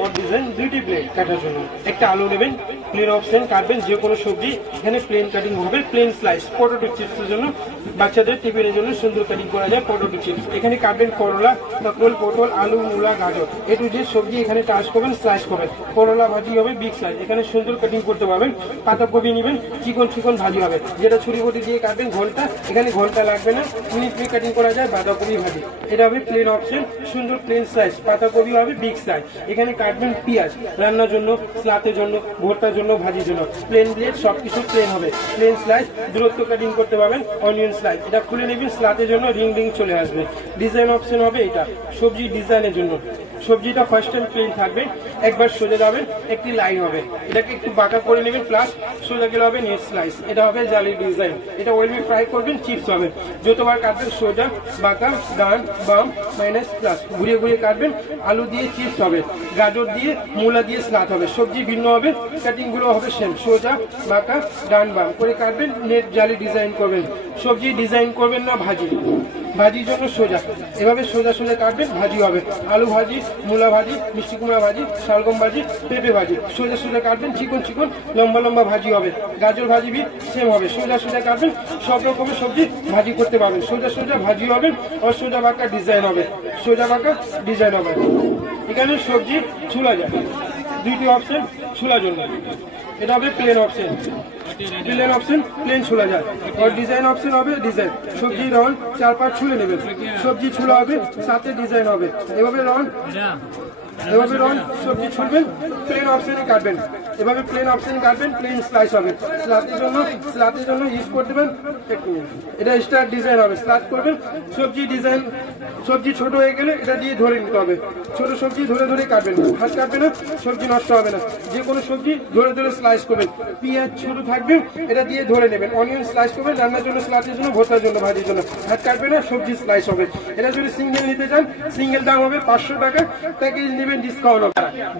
और डिजाइन দুইটি প্লেন কাটার জন্য একটা আলু নেবেন প্লেন অপশন কাটবেন যে কোনো সবজি এখানে প্লেন কাটিং হবে প্লেন স্লাইস পটেটো চিপসের জন্য বাচ্চাদের টিফিনের জন্য সুন্দর কাটিং করা যায় পটেটো চিপস এখানে কাটবেন করলা কাঁকরোল পটল আলু মূলা গাজর এটু যে সবজি এখানে টাচ করবেন স্লাইস করবেন করলা ভাজি হবে বিগ সাইজ এখানে সুন্দর কাটিং করতে পারবেন পাতাকপি নেবেন চিকন চিকন ভাজি হবে যেটা ছুরি বটি দিয়ে কাটবেন ঘন্টা এখানে ঘন্টা লাগবে না মিনিট দিয়ে কাটিং করা যায় বাঁধাকপি ভাজি এটা হবে প্লেন অপশন সুন্দর প্লেন সাইজ পাতাকপি হবে বিগ সাইজ এখানে কাটবেন পেঁয়াজ রান্নার জন্য স্লাতের জন্য ভর্তার জন্য ভাজির জন্য প্লেন ব্লেড সবকিছু প্লেন হবে প্লেন স্লাইস দূরত্ব কাটিং করতে পারবেন অনিয়ন স্লাইস এটা খুলে নেবেন স্লাতের জন্য রিং রিং চলে আসবে ডিজাইন অপশন হবে এটা সবজি ডিজাইনের জন্য সবজিটা ফার্স্ট টাইম প্লেন থাকবে একবার সোজা যাবেন একটি লাইন হবে এটাকে একটু বাঁকা করে নেবেন প্লাস সোজা গেলে হবে নেট স্লাইস এটা হবে জালি ডিজাইন এটা অয়েল ফ্রাই করবেন চিপস হবে যতবার কাটবেন সোজা বাঁকা ডান বাম মাইনাস প্লাস ঘুরিয়ে ঘুরিয়ে কাটবেন আলু দিয়ে চিপস হবে গাজর দিয়ে মূলা দিয়ে স্লাদ হবে সবজি ভিন্ন হবে কাটিং গুলো হবে সেম সোজা বাঁকা ডান বাম করে কাটবেন নেট জালি ডিজাইন করবেন সবজি ডিজাইন করবেন না ভাজি ভাজির জন্য সোজা এভাবে সোজা সোজা কাটবেন ভাজি হবে আলু ভাজি মূলা ভাজি মিষ্টি কুমড়া ভাজি শালগম ভাজি পেঁপে ভাজি সোজা সোজা কাটবেন চিকন চিকন লম্বা লম্বা ভাজি হবে গাজর ভাজি বি সেম হবে সোজা সোজা কাটবেন সব রকমের সবজি ভাজি করতে পারবেন সোজা সোজা ভাজি হবে আর সোজা বাঁকা ডিজাইন হবে সোজা বাঁকা ডিজাইন হবে এখানে সবজি ছুলা যায় দুইটি অপশন ছুলার জন্য এটা হবে plain option plain option plain ছুলা যায় আর ডিজাইন অপশন হবে ডিজাইন সবজি রাউন্ড 4-5 ছুলে নেবেন সবজি ছুলা হবে সাথে ডিজাইন হবে এভাবে রাউন্ড সবজি ছুলবেন প্লেন অপশনে কাটবেন এভাবে প্লেন অপশন কাটবেন প্লেন স্লাইস হবে স্লাতের জন্য ইউজ করতে পারেন এটা স্টার ডিজাইন হবে স্লাট করবেন সবজি ডিজাইন সবজি ছোট হয়ে গেলে এটা দিয়ে ধরে নিতে হবে ছোট সবজি ধরে ধরে কাটবেন হাত কাটবে না সবজি নষ্ট হবে না যে কোনো সবজি ধরে ধরে স্লাইস করবেন পেঁয়াজ ছোট থাকবে এটা দিয়ে ধরে নেবেন অনিয়ন স্লাইস করবেন রান্নার জন্য স্লাটের জন্য ভর্তার জন্য ভাজির জন্য হাত কাটবে না সবজি স্লাইস হবে এটা যদি সিঙ্গেল নিতে চান সিঙ্গেল দাম হবে 500 টাকা প্যাকেজ নেবেন ডিসকাউন্ট হবে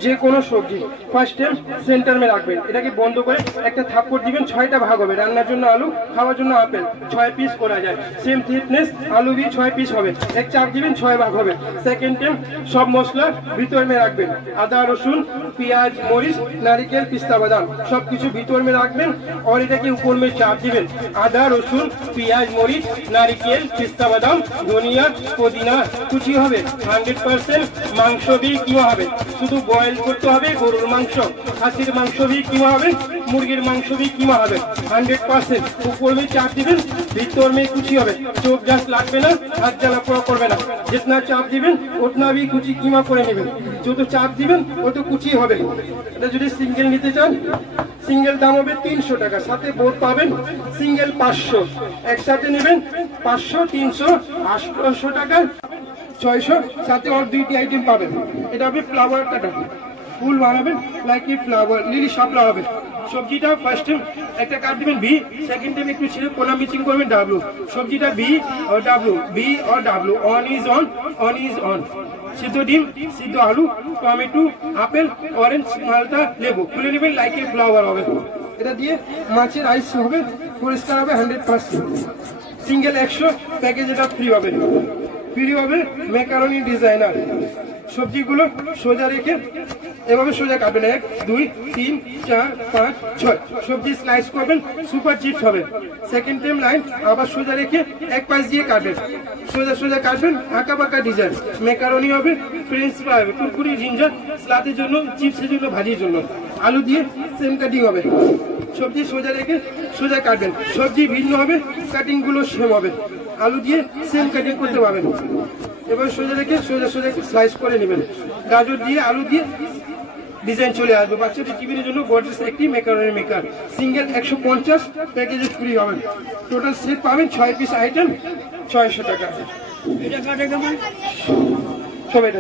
যে কোনো সবজি ফার্স্ট টাইম সেন্টার মে রাখবেন এটাকে বন্ধ করে একটা থাপ্পড় দিবেন 6টা ভাগ হবে রান্নার জন্য আলু খাওয়ার জন্য আপেল 6 পিস করা যায় সেম থিকনেস আলু भी 6 পিস হবে এক চাপ দিবেন 6 ভাগ হবে সেকেন্ড টাইম সব মশলা ভিতর মে রাখবেন আদা রসুন পেঁয়াজ মরিচ নারকেল পিস্তা বাদাম সবকিছু ভিতর মে রাখবেন আর এটাকে উপর মে চাপ দিবেন আদা রসুন পেঁয়াজ মরিচ নারকেল পিস্তা বাদাম ধনিয়া পুদিনা কুচি হবে 100% মাংস भी কিমা হবে শুধু বয়েল করতে হবে গরুর মাংস খাসির মাংস भी কিমা হবে মুরগির মাংস भी কিমা হবে 100% উপর মে চাপ দিবেন ভিতর মে কুচি হবে চোখ জাস্ট লাগবে না হাত জ্বালা পোড়া করবে না जितना চাপ দিবেন उतना भी কুচি কিমা করে নেবেন যত চাপ দিবেন তত কুচি হবে এটা যদি সিঙ্গেল নিতে চান সিঙ্গেল দাম হবে 300 টাকা সাথে বোর্ড পাবেন সিঙ্গেল 500 একসাথে নেবেন 500 300 800 টাকা 600 সাথে আর দুইটি আইটেম পাবেন এটা হবে ফ্লাওয়ার কাটা ফুল বানাবেন লাইক এ ফ্লাওয়ার লিলি শাপলা হবে সবজিটা ফার্স্ট টাইম একটা কাট দিবেন ভি সেকেন্ড টাইম একটু ছেড়ে কোনা মিচিং করবেন ডাব্লিউ সবজিটা V R W V R W on is on সিদ্ধ ডিম সিদ্ধ আলু টমেটো আপেল অরেঞ্জ মালটা লেবু খুলে নেবেন লাইক এ ফ্লাওয়ার হবে এটা দিয়ে মাছের আইস হবে পরিষ্কার হবে 100% সিঙ্গেল 100 প্যাকেজ এটা ফ্রি হবে ম্যাকারনি ডিজাইনার সবজিগুলো সোজা রেখে এভাবে সোজা কাটবেন 1 2 3 4 5 6 সবজি স্লাইস করবেন সুপার চিপস হবে সেকেন্ড টাইম লাইন আবার সোজা রেখে এক পাশ দিয়ে কাটবেন সোজা সোজা কাটবেন আঁকা বাঁকা ডিজাইন ম্যাকারনি হবে ফ্রেঞ্চ ফ্রাই হবে কুরকুরি জিঞ্জার স্লাদের জন্য চিপসের জন্য ভাজির জন্য আলু দিয়ে সেম কাটিং হবে সবজি সোজা রেখে সোজা কাটবেন সবজি ভিন্ন হবে কাটিং গুলো সেম হবে আলু দিয়ে সেম কাটিং করতে পারবেন এবার সোজা রেখে সোজা সোজা স্লাইস করে নেবেন গাজর দিয়ে আলু দিয়ে ডিজাইন চলে আসবে বাচ্চাদের টিফিনের জন্য গডরেজ একটি ম্যাকারনি মেকার সিঙ্গেল 150 প্যাকেজে ফ্রি হবে টোটাল সেট পাবেন 6 পিস আইটেম 600 টাকা এটা কাটে কেমন সবাই